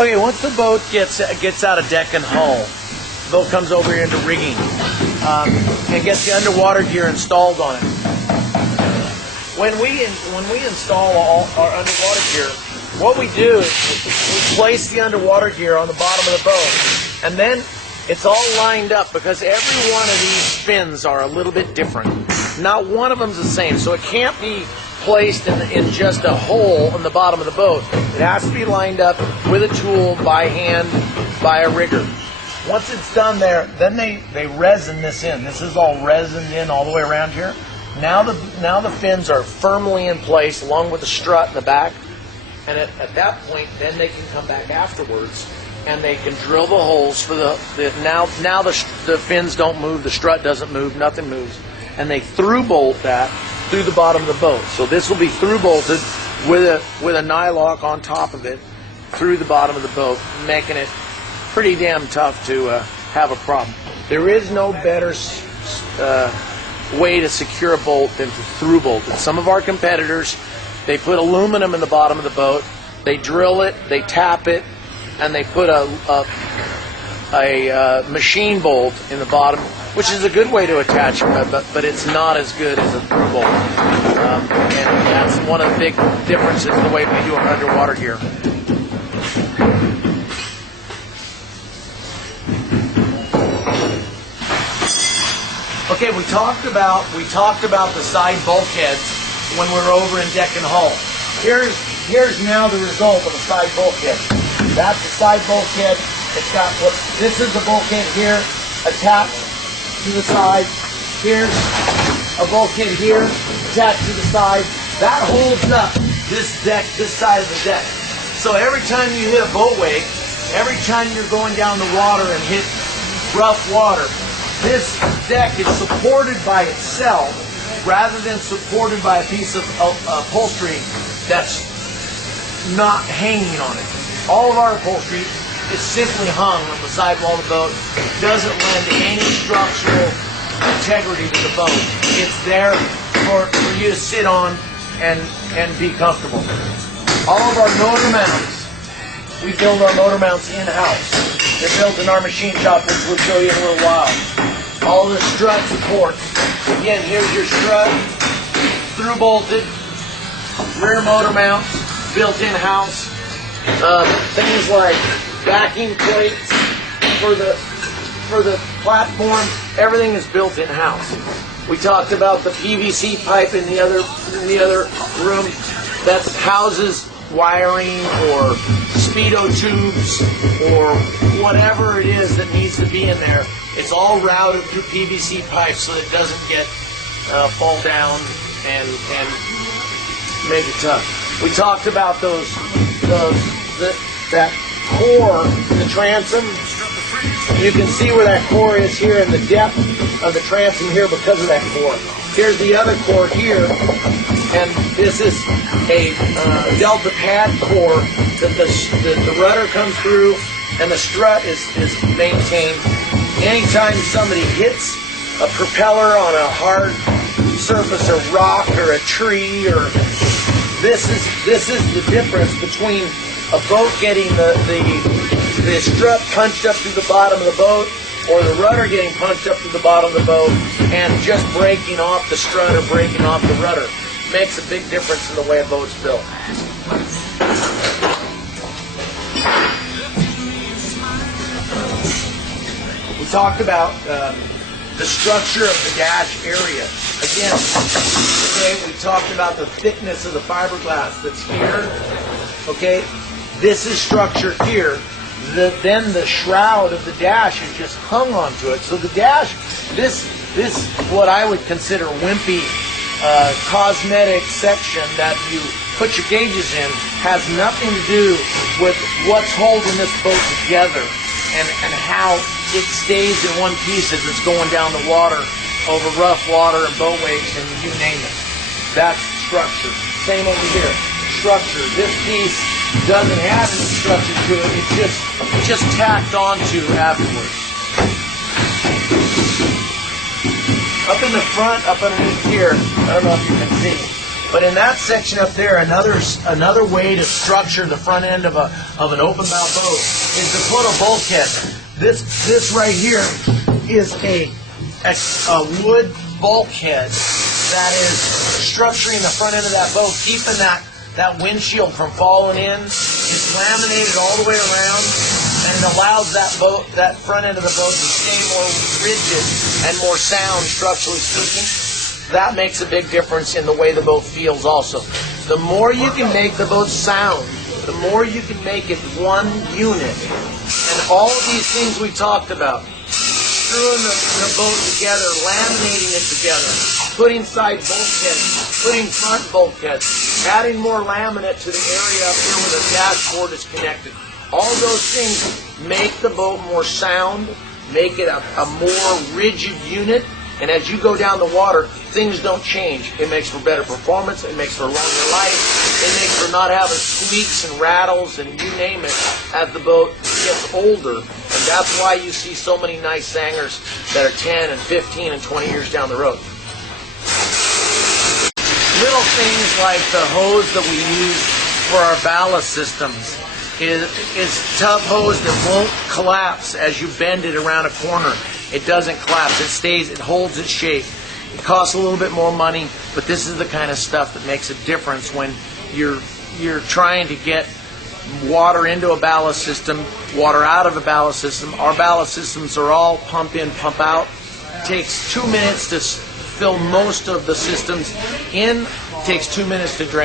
Okay, once the boat gets out of deck and hull, the boat comes over into rigging and gets the underwater gear installed on it. When we install all our underwater gear, what we do is we place the underwater gear on the bottom of the boat, and then it's all lined up because every one of these fins are a little bit different. Not one of them's the same, so it can't be placed in just a hole in the bottom of the boat. It has to be lined up with a tool by hand by a rigger. Once it's done there, then they resin this in. This is all resined in all the way around here. Now the fins are firmly in place along with the strut in the back, and at that point then they can come back afterwards and they can drill the holes for now the fins don't move, the strut doesn't move, nothing moves, and they through bolt that through the bottom of the boat. So this will be through bolted with a nylock on top of it through the bottom of the boat, making it pretty damn tough to have a problem. There is no better way to secure a bolt than to through bolt it. Some of our competitors, they put aluminum in the bottom of the boat, they drill it, they tap it, and they put a machine bolt in the bottom, which is a good way to attach it, but it's not as good as a through bolt. And that's one of the big differences in the way we do our underwater gear. Okay, we talked about the side bulkheads when we were over in deck and hull. Here's now the result of a side bulkhead. That's the side bulkhead. It's got this is the bulkhead here attached to the side. Here's a bulkhead here attached to the side. That holds up this side of the deck. So every time you hit a boat wake, every time you're going down the water and hit rough water, this deck is supported by itself rather than supported by a piece of upholstery that's not hanging on it. All of our upholstery is simply hung on the sidewall of the boat. It doesn't lend any structural integrity to the boat. It's there for you to sit on and be comfortable. All of our motor mounts, we build our motor mounts in-house. They're built in our machine shop, which we'll show you in a little while. All the strut supports. Again, here's your strut, through bolted, rear motor mounts, built in-house. Things like backing plates for the platform, everything is built in-house. We talked about the PVC pipe in the other room that houses wiring or speedo tubes or whatever it is that needs to be in there. It's all routed through PVC pipes so that it doesn't get fall down and make it tough. We talked about that core, the transom. You can see where that core is here in the depth of the transom here because of that core. Here's the other core here, and this is a delta pad core that the rudder comes through and the strut is maintained. Anytime somebody hits a propeller on a hard surface, a rock or a tree, or this is the difference between a boat getting the strut punched up through the bottom of the boat or the rudder getting punched up through the bottom of the boat and just breaking off the strut or breaking off the rudder. Makes a big difference in the way a boat's built. We talked about the structure of the dash area. Again, okay, we talked about the thickness of the fiberglass that's here. Okay, this is structured here. Then the shroud of the dash is just hung onto it. So the dash, this what I would consider wimpy cosmetic section that you put your gauges in has nothing to do with what's holding this boat together and how it stays in one piece as it's going down the water over rough water and boat wakes and you name it. That's structure. Same over here. Structure. This piece doesn't have any structure to it. It's just tacked onto afterwards. Up in the front, up underneath here, I don't know if you can see, But in that section up there, another way to structure the front end of an open bow boat is to put a bulkhead. This right here is a wood bulkhead that is structuring the front end of that boat, keeping that windshield from falling in. It's laminated all the way around, and it allows that front end of the boat to stay more rigid and more sound, structurally speaking. That makes a big difference in the way the boat feels also. The more you can make the boat sound, the more you can make it one unit. And all of these things we talked about, screwing the boat together, laminating it together, putting side bulkheads, putting front bulkheads, adding more laminate to the area up here where the dashboard is connected. All those things make the boat more sound, make it a more rigid unit, and as you go down the water, things don't change. It makes for better performance, it makes for longer life, it makes for not having squeaks and rattles and you name it as the boat gets older. And that's why you see so many nice hangars that are 10 and 15 and 20 years down the road. Little things like the hose that we use for our ballast systems is tough hose that won't collapse as you bend it around a corner. It doesn't collapse. It stays. It holds its shape. It costs a little bit more money, but this is the kind of stuff that makes a difference when you're trying to get water into a ballast system, water out of a ballast system. Our ballast systems are all pump in, pump out. It takes 2 minutes to fill most of the systems in. It takes 2 minutes to drain.